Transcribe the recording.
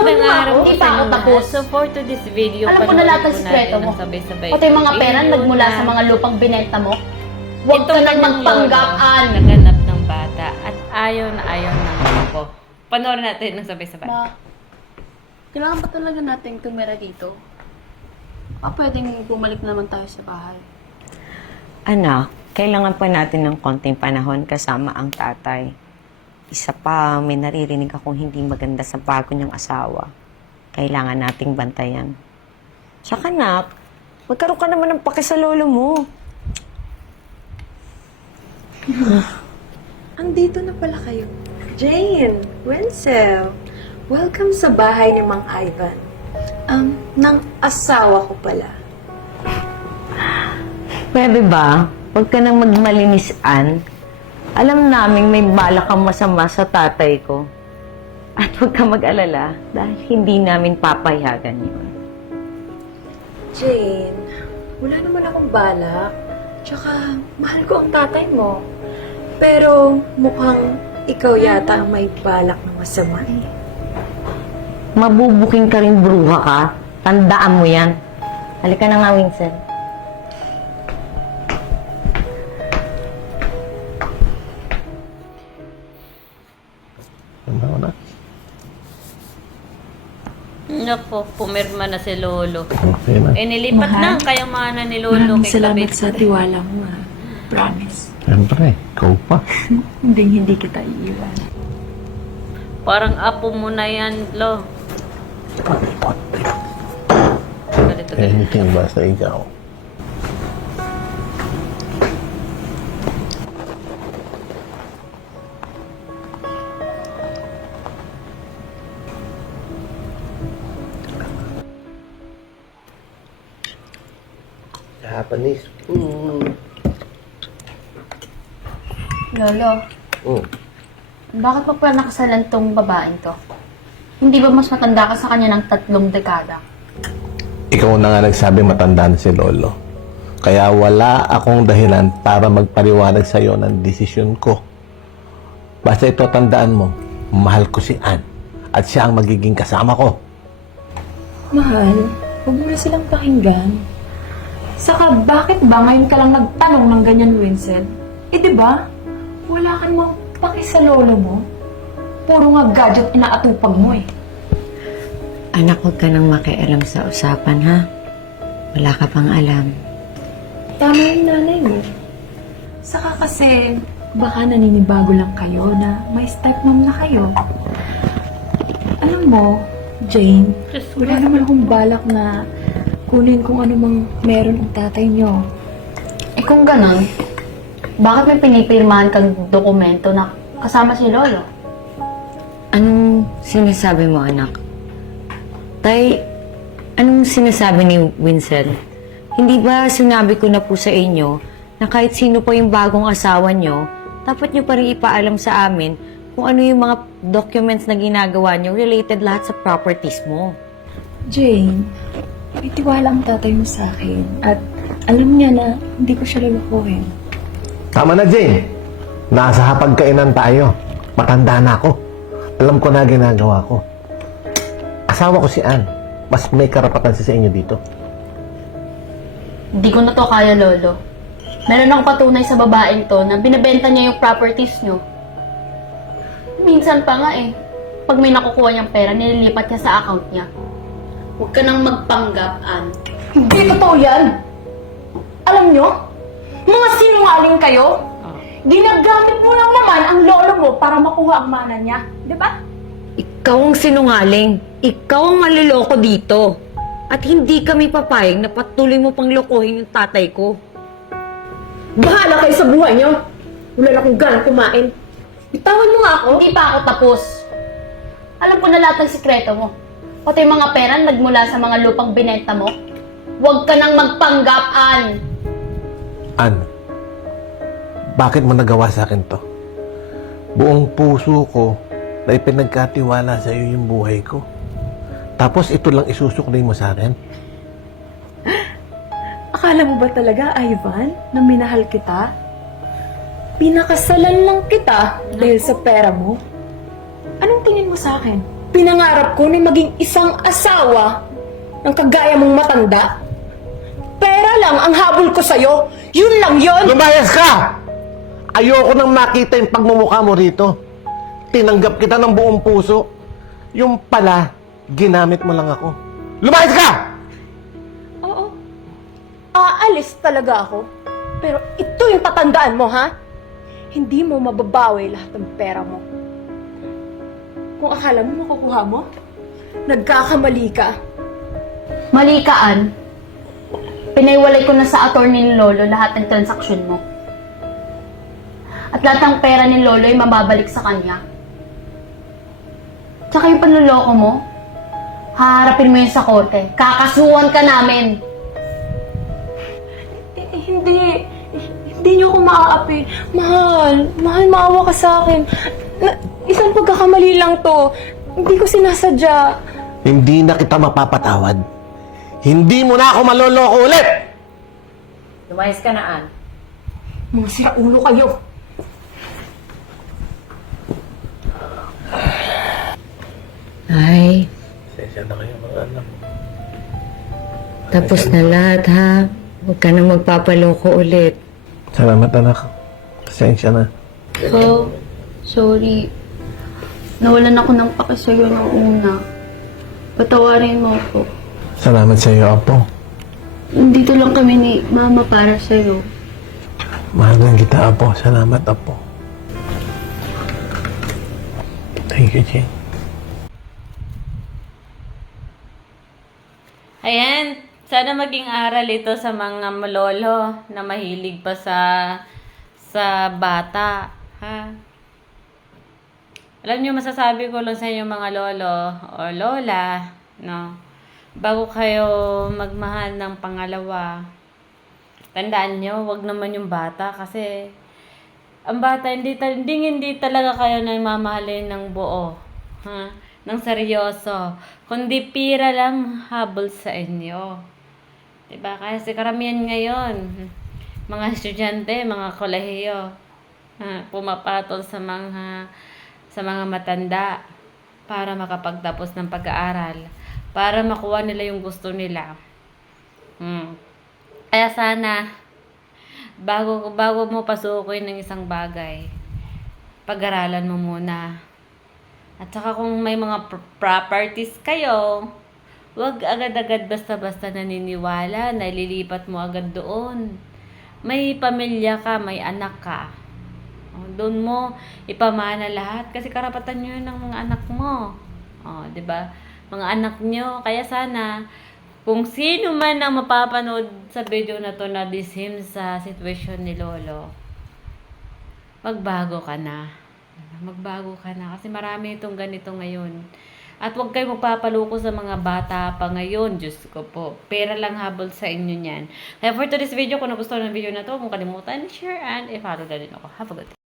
Magandang araw Hindi pa ako tapos. So for today's video, Alam ko na lahat ng sikreto mo. Pati yung mga pera nagmula sa mga lupang binenta mo. Huwag ka nang magpanggapaan. Naganap ng bata at ayaw na ayaw ng ako. Panoorin natin ng sabay-sabay. Ma, kailangan pa talaga natin tumira dito? Pwedeng bumalik naman tayo sa bahay. Anak, kailangan pa natin ng konting panahon kasama ang tatay. Isa pa, may naririnig akong hindi maganda sa bago niyang asawa. Kailangan nating bantayan. Tsaka anak, magkaroon ka naman ng pake sa lolo mo. Andito na pala kayo. Jane, Wenzel, welcome sa bahay ni Mang Ivan. Ng asawa ko pala. Pwede ba? Huwag ka nang magmalinisan. Alam naming may balak kang masama sa tatay ko. At huwag ka mag-alala dahil hindi namin papayagan yun. Jane, wala naman akong balak. Tsaka, mahal ko ang tatay mo. Pero mukhang ikaw yata ang may balak na masama eh. Mabubuking ka rin bruha ka. Tandaan mo yan. Halika na nga, Winsel. Naku, pumirma na si Lolo. Okay na. Nilipat na ang kayamanan ni Lolo Maraming kay salamat Kabit. sa tiwala mo ha. Promise. Siyempre, ikaw pa. Hindi kita iiwan. Parang apo mo na yan, Lo. Ganito, ganito. Anything basta ikaw. Japanese. Lolo, bakit pa pala nakasalan tong babaeng to? Hindi ba mas matanda ka sa kanya ng 3 dekada? Ikaw na nga nagsabi matanda na si Lolo. Kaya wala akong dahilan para magpaliwanag sa iyo ng desisyon ko. Basta ito tandaan mo, mahal ko si Ann at siya ang magiging kasama ko. Mahal, huwag mo na silang pakinggan. Saka, bakit ba ngayon ka lang nagtanong ng ganyan, Winsel? Eh, di ba? Wala ka namang paki sa lolo mo. Puro nga gadget inaatupag mo eh. Anak, huwag ka nang makialam sa usapan, ha? Wala ka pang alam. Tama yung nanay mo. Saka kasi, baka naninibago lang kayo na may stepmom na kayo. Alam mo, Jane, wala naman akong balak na kunin kung ano mang meron ang tatay niyo. Eh kung ganon, bakit may pinipirmahan kang dokumento na kasama si Lolo? Anong sinasabi mo, anak? Tay, anong sinasabi ni Winsel? Hindi ba sinabi ko na po sa inyo na kahit sino po yung bagong asawa nyo, dapat nyo pa rin ipaalam sa amin kung ano yung mga documents na ginagawa nyo related lahat sa properties mo? Jane, may tiwala ang tatay mo sa akin at alam niya na hindi ko siya lulukuhin. Tama na, Jane. Nasa hapagkainan tayo. Matanda na ako. Alam ko na ginagawa ko. Asawa ko si Ann. Mas may karapatan siya sa inyo dito. Hindi ko na to kaya, Lolo. Meron akong patunay sa babaeng to na binibenta niya yung properties nyo. Minsan pa nga eh, pag may nakukuha niyang pera, nililipat niya sa account niya. Huwag ka nang magpanggapaan. Hindi totoo yan! Alam nyo? Mga sinungaling kayo! Ginagamit mo lang naman ang lolo mo para makuha ang mana niya. Di ba? Ikaw ang sinungaling. Ikaw ang maliloko dito. At hindi kami papayag na patuloy mo pang lokohin yung tatay ko. Bahala kayo sa buhay niyo! Wala na akong ganang kumain. Bitawan mo nga ako! Hindi pa ako tapos. Alam ko na lahat ng sikreto mo. Pati yung mga pera nagmula sa mga lupang binenta mo. Huwag ka nang magpanggapaan. Ann, bakit mo nagawa sa akin to? Buong puso ko na ipinagkatiwala sa iyo yung buhay ko. Tapos ito lang isusukli mo sa akin? Akala mo ba talaga, Ivan, na minahal kita? Pinakasalan lang kita dahil sa pera mo? Anong tingin mo sa akin? Pinangarap ko na maging isang asawa ng kagaya mong matanda. Pera lang ang habol ko sa'yo. Yun lang yun! Lumayas ka! Ayoko nang makita yung pagmumukha mo rito. Tinanggap kita ng buong puso. Yung pala, ginamit mo lang ako. Lumayas ka! Oo. Aalis talaga ako. Pero ito yung tatandaan mo, ha? Hindi mo mababawi lahat ng pera mo. Kung akala mo makukuha mo, nagkakamali ka. Malikaan. Pinaiwalay ko na sa attorney ni Lolo lahat ng transaksyon mo. At lahat ng pera ni Lolo ay mababalik sa kanya. Tsaka yung panloloko mo, haharapin mo yun sa korte. Kakasuhan ka namin. Hindi niyo ako maaapi. Mahal, maawa ka sa akin. Isang pagkakamali lang to. Hindi ko sinasadya. Hindi na kita mapapatawad. Hindi mo na ako maloloko ulit! Lumayas ka na, Ann. Mga siraulo kayo. Ay, Sensya na kayo mga anak. tapos na lahat, ha? Huwag ka na magpapaloko ulit. Salamat anak. Sensya na. So, sorry. Nawalan ako ng pake sa'yo ng una. Patawarin mo ako. Salamat sa iyo, Apo. Dito lang kami ni Mama para sa'yo. Mahal lang kita, Apo. Salamat, Apo. Thank you, Jane. Ayan, sana maging aral ito sa mga malolo na mahilig pa sa bata, ha? Alam niyo, masasabi ko lang sa inyo mga lolo o lola, no? Bago kayo magmahal ng pangalawa, tandaan nyo, wag naman yung bata kasi ang bata hindi talaga kayo na mamahalin ng buo, ha? Ng seryoso, kundi pira lang habol sa inyo. Diba? Kasi karamihan ngayon, mga estudyante, mga kolehiyo, pumapatol sa mga matanda para makapagtapos ng pag-aaral, para makuha nila yung gusto nila. Kaya sana, bago mo pasukin ng isang bagay, pag-aralan mo muna. At saka kung may mga properties kayo, huwag agad-agad basta-basta naniniwala, nalilipat mo agad doon. May pamilya ka, may anak ka. Doon mo ipamana lahat kasi karapatan nyo yun ng mga anak mo. 'Di ba? Mga anak nyo. Kaya sana, kung sino man ang mapapanood sa video na to na disim sa sitwasyon ni Lolo, magbago ka na. Magbago ka na kasi marami itong ganito ngayon. At huwag kayo magpapaloko sa mga bata pa ngayon. Diyos ko po. Pera lang habol sa inyo niyan. Kaya for today's video, kung nagustuhan ng video na to, huwag mong kalimutan, share and i-follow na rin ako. Have a good day.